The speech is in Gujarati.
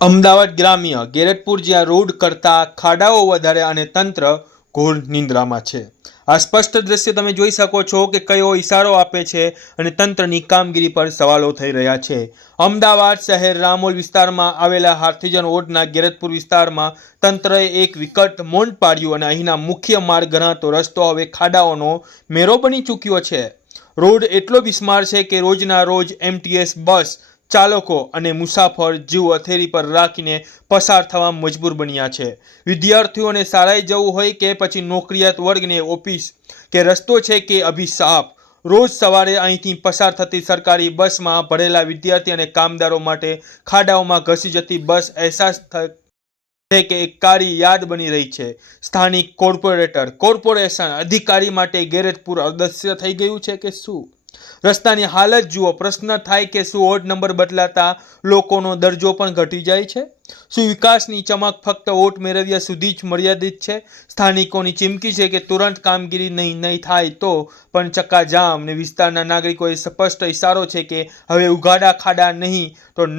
અમદાવાદ ગ્રામ્ય ગેરતપુર જ્યાં રોડ કરતાં ખાડાઓ વધારે અને તંત્ર ઘોર નિંદ્રામાં છે. આ સ્પષ્ટ દ્રશ્ય તમે જોઈ શકો છો કે કયો ઇશારો આપે છે અને તંત્રની કામગીરી પર સવાલો થઈ રહ્યા છે. અમદાવાદ શહેર રામોલ વિસ્તારમાં આવેલા હાથીજન ઓટના ગેરતપુર વિસ્તારમાં તંત્રએ એક વિકટ મૌન પાડ્યું અને અહીંના મુખ્ય માર્ગ ગણાતો રસ્તો હવે ખાડાઓનો મેરો બની ચૂક્યો છે. રોડ એટલો બિસ્માર છે કે રોજના રોજ એમટીએસ બસ ચાલકો અને મુસાફર જીવ અથેરી પર રાખીને પસાર થવા મજબૂર બન્યા છે. વિદ્યાર્થીઓને શાળાએ જવું હોય કે પછી નોકરિયાત વર્ગને ઓફિસ કે રસ્તો છે કે અભિશાપ, રોજ સવારે અહીંથી પસાર થતી સરકારી બસમાં ભરેલા વિદ્યાર્થી અને કામદારો માટે ખાડાઓમાં ઘસી જતી બસ અહેસાસ છે કે એક કાળી યાદ બની રહી છે. સ્થાનિક કોર્પોરેટર, કોર્પોરેશન અધિકારી માટે ગેરેજપુર અદૃશ્ય થઈ ગયું છે કે શું? રસ્તાની હાલત જુઓ. પ્રશ્ન થાય કે શું વોર્ડ નંબર બદલાતા લોકોનો દરજ્જો પણ ઘટી જાય છે? શું વિકાસની ચમક ફક્ત વોટ મેળવ્યા સુધી જ મર્યાદિત છે? સ્થાનિકોની ચીમકી છે કે તુરંત કામગીરી નહીં નહીં થાય તો પણ ચક્કાજામ ને વિસ્તારના નાગરિકોએ સ્પષ્ટ ઇશારો છે કે હવે ઉઘાડા ખાડા નહીં તો